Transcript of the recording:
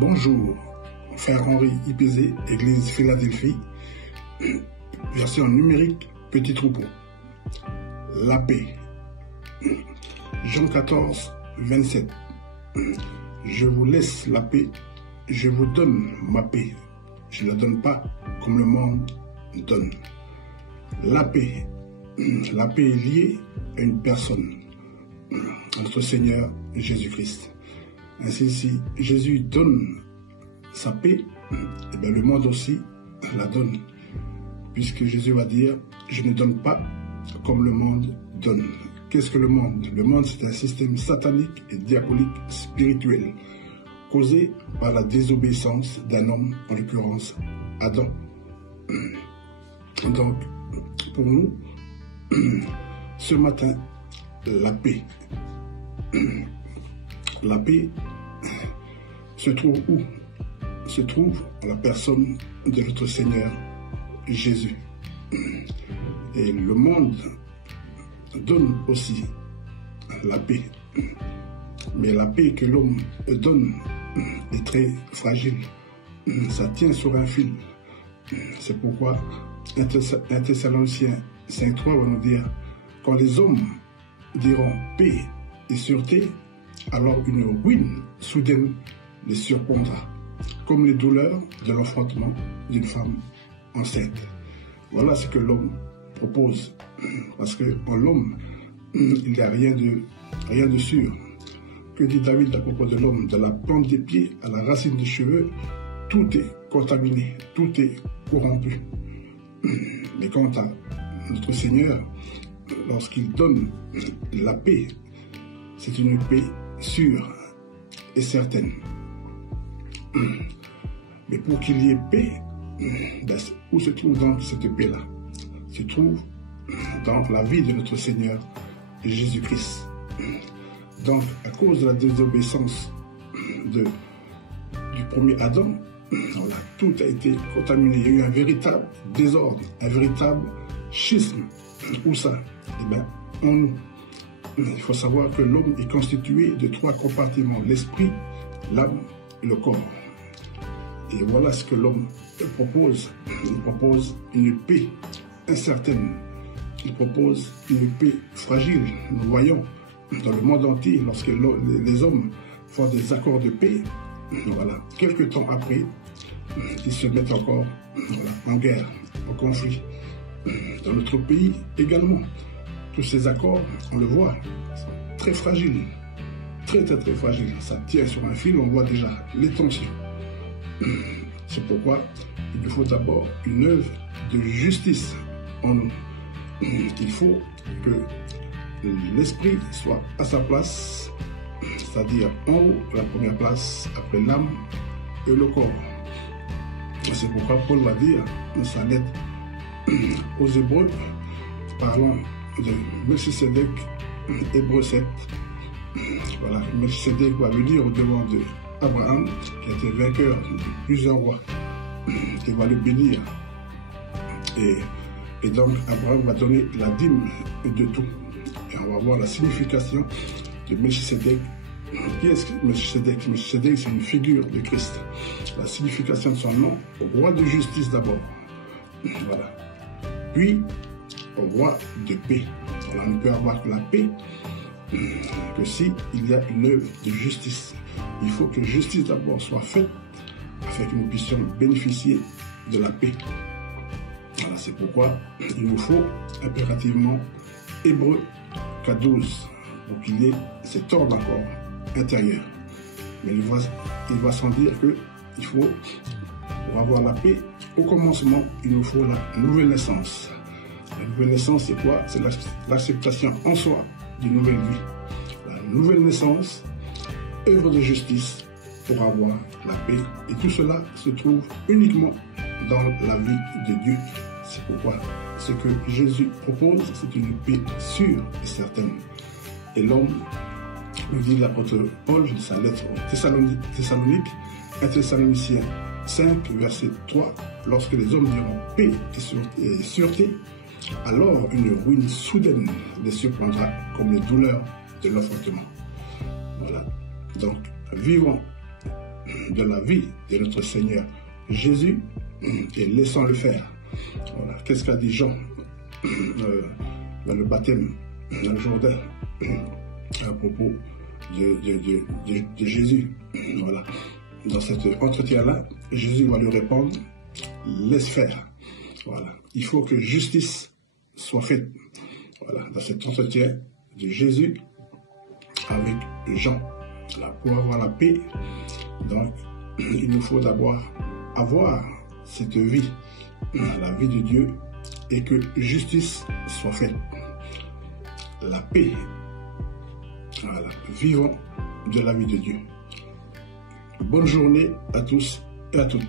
Bonjour, Frère Henri Ipézé, Église Philadelphie, version numérique, petit troupeau. La paix. Jean 14, 27. Je vous laisse la paix, je vous donne ma paix. Je ne la donne pas comme le monde donne. La paix est liée à une personne, notre Seigneur Jésus-Christ. Ainsi, si Jésus donne sa paix, et bien le monde aussi la donne. Puisque Jésus va dire, je ne donne pas comme le monde donne. Qu'est-ce que le monde? Le monde, c'est un système satanique et diabolique spirituel, causé par la désobéissance d'un homme, en l'occurrence Adam. Donc, pour nous, ce matin, la paix. La paix se trouve où? Se trouve en la personne de notre Seigneur Jésus. Et le monde donne aussi la paix. Mais la paix que l'homme donne est très fragile. Ça tient sur un fil. C'est pourquoi 1 Thessaloniciens 5.3 va nous dire, quand les hommes diront paix et sûreté, alors une ruine soudaine les surprendra, comme les douleurs de l'enfantement d'une femme enceinte. Voilà ce que l'homme propose, parce que en l'homme, il n'y a rien de sûr. Que dit David à propos de l'homme? De la plante des pieds à la racine des cheveux, tout est contaminé, tout est corrompu. Mais quant à notre Seigneur, lorsqu'il donne la paix, c'est une paix sûre et certaine. Mais pour qu'il y ait paix, où se trouve donc cette paix-là? Se trouve dans la vie de notre Seigneur Jésus-Christ. Donc, à cause de la désobéissance du premier Adam, voilà, tout a été contaminé. Il y a eu un véritable désordre, un véritable schisme. Où ça? Eh bien, il faut savoir que l'homme est constitué de 3 compartiments, l'esprit, l'âme et le corps. Et voilà ce que l'homme propose. Il propose une paix incertaine. Il propose une paix fragile. Nous voyons dans le monde entier, lorsque les hommes font des accords de paix, voilà, quelques temps après, ils se mettent encore en guerre, en conflit. Dans notre pays également, tous ces accords, on le voit, sont très fragiles, très fragiles. Ça tient sur un fil, on voit déjà les tensions. C'est pourquoi il nous faut d'abord une œuvre de justice en nous. Il faut que l'esprit soit à sa place, c'est-à-dire en haut, la première place, après l'âme et le corps. C'est pourquoi Paul va dire dans sa lettre aux Hébreux, parlant de Melchisedec, Hébreux 7. Voilà, Melchisedec va venir au devant d'Abraham, qui a été vainqueur de plusieurs rois, qui va le bénir. Et donc, Abraham va donner la dîme de tout. Et on va voir la signification de Melchisedec. Qui est-ce que Melchisedec? Melchisedec, c'est une figure de Christ. La signification de son nom, roi de justice d'abord. Voilà. Puis, roi de paix. Alors, on ne peut avoir que la paix que si il y a une œuvre de justice. Il faut que justice d'abord soit faite afin que nous puissions bénéficier de la paix. Voilà, c'est pourquoi il nous faut impérativement Hébreux 4.12 pour qu'il y ait cet ordre encore intérieur. Mais il va sans dire qu'il faut, pour avoir la paix, au commencement, il nous faut la nouvelle naissance. La nouvelle naissance, c'est quoi? C'est l'acceptation en soi d'une nouvelle vie. La nouvelle naissance, œuvre de justice pour avoir la paix. Et tout cela se trouve uniquement dans la vie de Dieu. C'est pourquoi ce que Jésus propose, c'est une paix sûre et certaine. Et l'homme, nous dit l'apôtre Paul dans sa lettre aux Thessaloniques, 1 Thessaloniciens 5, verset 3, lorsque les hommes diront paix et sûreté, alors une ruine soudaine les surprendra comme les douleurs de l'enfantement. Voilà. Donc, vivons de la vie de notre Seigneur Jésus et laissons-le faire. Voilà. Qu'est-ce qu'a dit Jean dans le baptême dans le Jourdain à propos de Jésus? Voilà. Dans cet entretien-là, Jésus va lui répondre, laisse faire. Voilà. Il faut que justice soit faite. Voilà. Dans cet entretien de Jésus avec Jean. Là, pour avoir la paix, donc, il nous faut d'abord avoir cette vie, la vie de Dieu, et que justice soit faite. La paix. Voilà. Vivons de la vie de Dieu. Bonne journée à tous et à toutes.